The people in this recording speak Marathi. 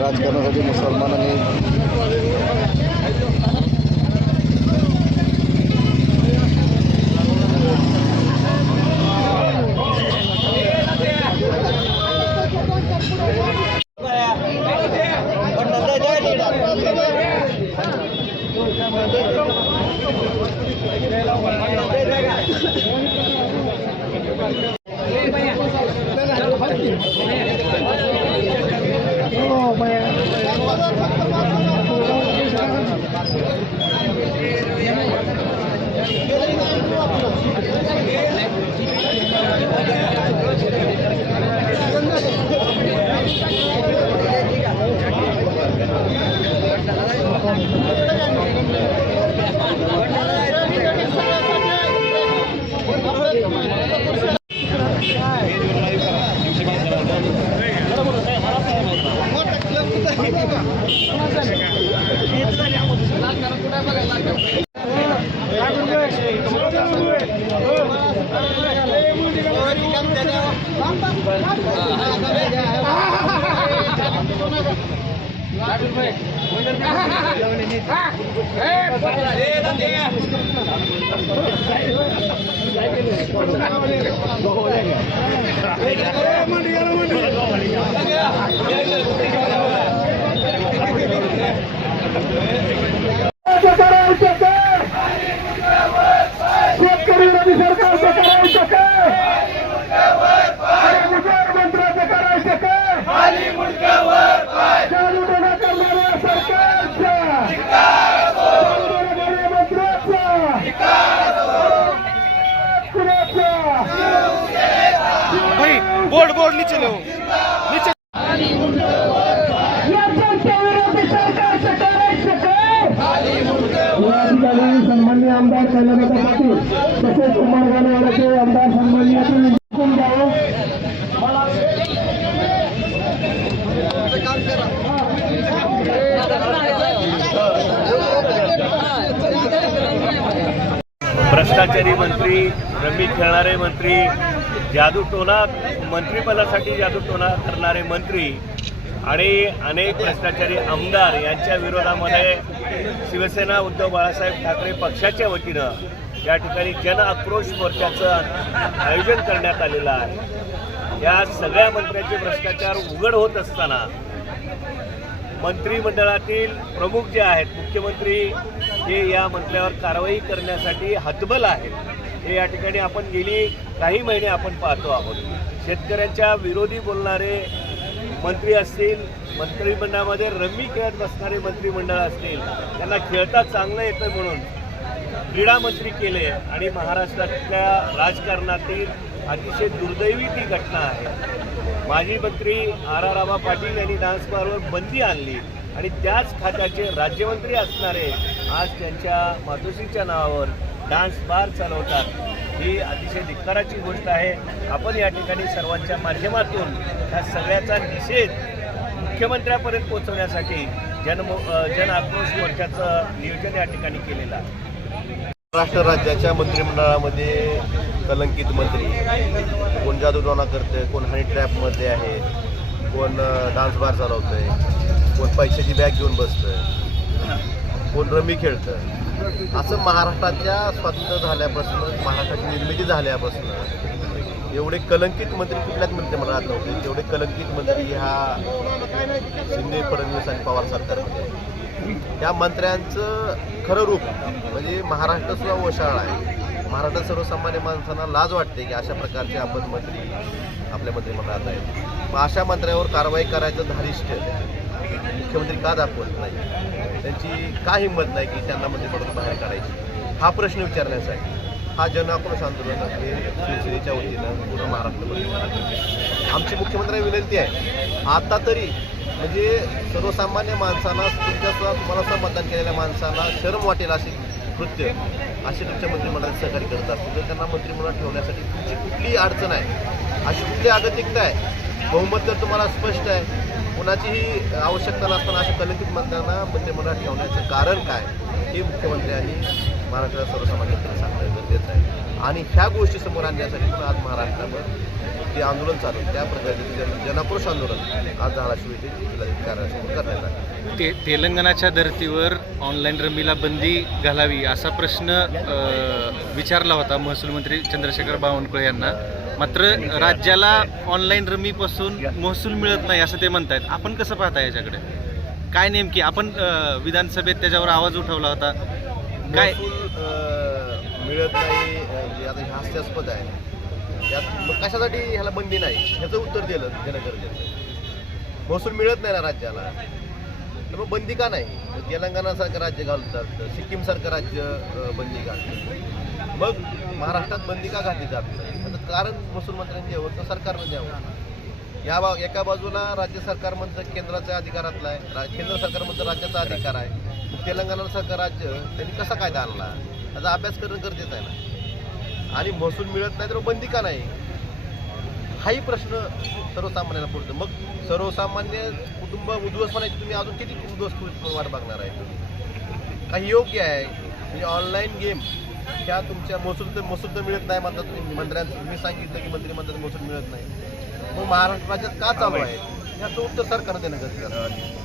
राजकारणासाठी मुसलमानांनी बोर्ड नीचे लो नीचे सन्माननीय आमदार शैलजा पाटील तसेच उमरगावचे आमदार सन्माननीय भ्रष्टाचारी मंत्री, रमी खेळणारे मंत्री, जादूटोणा मंत्रिपदासाठी जादूटोणा करणारे मंत्री आणि अनेक भ्रष्टाचारी आमदार यांच्या विरोधामध्ये शिवसेना उद्धव बाळासाहेब ठाकरे पक्षाच्या वतीनं या ठिकाणी जन आक्रोश मोर्चाचं आयोजन करण्यात आलेलं आहे। या सगळ्या मंत्र्यांचे भ्रष्टाचार उघड होत असताना मंत्रिमंडळातील प्रमुख जे आहेत, मुख्यमंत्री हे या मंत्र्यावर कारवाई करण्यासाठी हतबल आहेत। हे या ठिकाणी आपण गेली काही महिने आपण पाहतो आहोत। शेतकऱ्यांच्या विरोधी बोलणारे मंत्री असतील, मंत्रिमंडळामध्ये रमी खेळत बसणारे मंत्रिमंडळ असतील, त्यांना खेळता चांगलं येतं म्हणून क्रीडा मंत्री केले आणि महाराष्ट्रातल्या राजकारणातील अतिशय दुर्दैवी ती घटना आहे। माजी मंत्री आर.आर. रामा पाटील यांनी डान्स बारवर बंदी आणली आणि त्याच खात्याचे राज्यमंत्री असणारे आज त्यांच्या मातोश्रीच्या नावावर डान्स बार चालवतात। ही अतिशय धिक्काराची गोष्ट आहे। आपण या ठिकाणी सर्वांच्या माध्यमातून या सगळ्याचा निषेध मुख्यमंत्र्यांपर्यंत पोहोचवण्यासाठी जन आक्रोश मोर्चाचं नियोजन या ठिकाणी केलेलं आहे। महाराष्ट्र राज्याच्या मंत्रिमंडळामध्ये कलंकित मंत्री, कोण जादूटोणा करते, कोण हनी ट्रॅपमध्ये आहे, कोण डान्स बार चालवतंय, कोण पैशाची बॅग घेऊन बसतंय, कोण रमी खेळतं। असं महाराष्ट्राच्या स्वातंत्र्य झाल्यापासून, महाराष्ट्राची निर्मिती झाल्यापासून एवढे कलंकित मंत्री कुठल्याच मंत्रिमंडळात नव्हते। तेवढे कलंकित मंत्री ह्या शिंदे, फडणवीस आणि पवार सरकारमध्ये। त्या मंत्र्यांचं खरं रूप म्हणजे महाराष्ट्र सुद्धा ओशाळ आहे। महाराष्ट्रात सर्वसामान्य माणसांना लाज वाटते की अशा प्रकारचे आपण मंत्री आपल्या मंत्रिमंडळात आहेत। मग अशा मंत्र्यावर कारवाई करायचं धारिष्ट मुख्यमंत्री का दाखवत नाही? त्यांची का हिंमत नाही की त्यांना मंत्रिमंडळातून बाहेर काढायची? हा प्रश्न विचारण्यासाठी हा जन आक्रोश आंदोलन हे शिवसेनेच्या वतीनं पूर्ण महाराष्ट्रामध्ये आमची मुख्यमंत्र्यांना विनंती आहे, आता तरी म्हणजे सर्वसामान्य माणसांना, तुम्हाला सुद्धा मतदान केलेल्या माणसांना शरम वाटेल अशी कृत्य असे तुमच्या मंत्रिमंडळात सहकार्य करत असतील तर त्यांना मंत्रिमंडळात ठेवण्यासाठी तुमची कुठलीही अडचण आहे, अशी कुठली अगतिकता आहे, बहुमत तर तुम्हाला स्पष्ट आहे, कुणाचीही आवश्यकता नसताना अशा कलंकित मंत्र्यांना मंत्रिमंडळात ठेवण्याचं कारण काय हे मुख्यमंत्र्यांनी महाराष्ट्राच्या सर्वसामान्य जनतेला सांगणं गरजेचं आहे। आणि ह्या गोष्टी समोर आणण्यासाठी पण आज महाराष्ट्रावर ते आंदोलन चालू आहे. त्या प्रकारे जनाक्रोश आंदोलन आज धाराशिव येथे जिल्हाधिकाऱ्यांसमोर करण्यात आले. तेलंगणाच्या धर्तीवर ऑनलाईन रमीला बंदी घालावी असा प्रश्न विचारला होता महसूल मंत्री चंद्रशेखर बावनकुळे यांना. मात्र राज्याला ऑनलाईन रमीपासून महसूल मिळत नाही असं ते म्हणतायत. आपण कसं पाहता याच्याकडे? काय नेमकी आपण विधानसभेत त्याच्यावर आवाज उठवला होता. काय मिळत नाही म्हणजे आता हे हास्यास्पद आहे. यात मग कशासाठी ह्याला बंदी नाही ह्याचं उत्तर दिलं देणं गरजेचं आहे. महसूल मिळत नाही ना राज्याला, तर मग बंदी का नाही? तेलंगणासारखं राज्य घालतात, सिक्कीमसारखं राज्य बंदी घालतात, मग महाराष्ट्रात बंदी का घातली जात नाही? आता कारण महसूल मंत्र्यांनी द्यावं तर सरकारनं द्यावं. एका बाजूला राज्य सरकार म्हणतं केंद्राच्या अधिकारातला आहे, केंद्र सरकार म्हणतं राज्याचा अधिकार आहे. तेलंगणासारखं राज्य त्यांनी कसा कायदा आणला याचा अभ्यास करणं गरजेचं आहे ना. आणि महसूल मिळत नाही तर बंदी का नाही हाही प्रश्न सर्वसामान्यांना पडतो. मग सर्वसामान्य कुटुंब उद्ध्वस्त होण्याची तुम्ही अजून किती उद्ध्वस्त वाट बघणार आहे? काही योग्य आहे म्हणजे ऑनलाईन गेम ह्या तुमच्या महसूल तर मिळत नाही म्हणतात तुम्ही मंत्र्यांचं. तुम्ही सांगितलं की मंत्री म्हणतात महसूल मिळत नाही, मग महाराष्ट्र राज्यात का चालू आहे ह्याचं उत्तर सरकारनं देणं गरजेचं आहे.